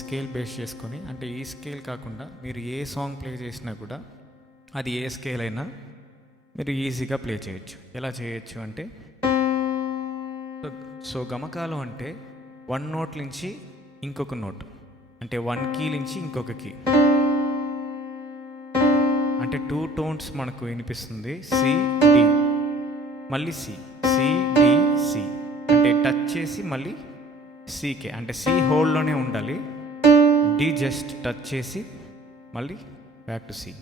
Scale base చేసుకొని, అంటే ఈ స్కేల్ కాకుండా మీరు ఏ సాంగ్ ప్లే చేసినా కూడా అది ఏ స్కేల్ అయినా మీరు ఈజీగా ప్లే చేయొచ్చు. ఎలా చేయొచ్చు అంటే, సో గమకాలు అంటే 1 నోట్ నుంచి ఇంకొక నోట్, అంటే 1 కీ నుంచి ఇంకొక కీ, అంటే 2 టోన్స్ మనకు వినిపిస్తుంది. సి డి, మళ్ళీ సి, సి డి సి, అంటే టచ్ చేసి మళ్ళీ సికే, అంటే సి హోల్డ్లోనే ఉండాలి, డి జస్ట్ టచ్ చేసి మళ్ళీ back to C,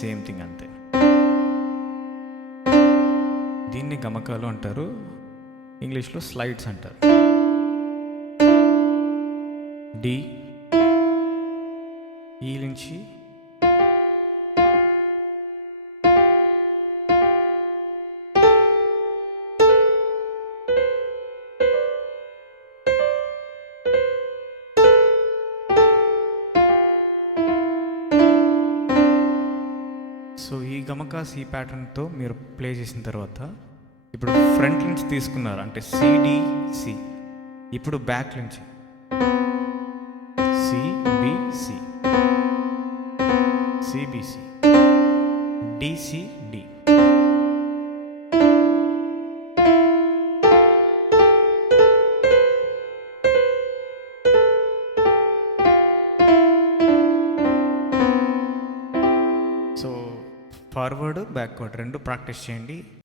same thing అంతే. దీన్ని గమకాలు అంటారు, ఇంగ్లీష్లో స్లైడ్స్ అంటారు. డి, ఈ నుంచి సో ఈ గమకాస్ ఈ ప్యాటర్న్తో మీరు ప్లే చేసిన తర్వాత ఇప్పుడు ఫ్రంట్ నుంచి తీసుకున్నారు అంటే సిడిసి, ఇప్పుడు బ్యాక్ నుంచి CBC, CBC, DCD, so forward backward రెండు ప్రాక్టీస్ చేయండి.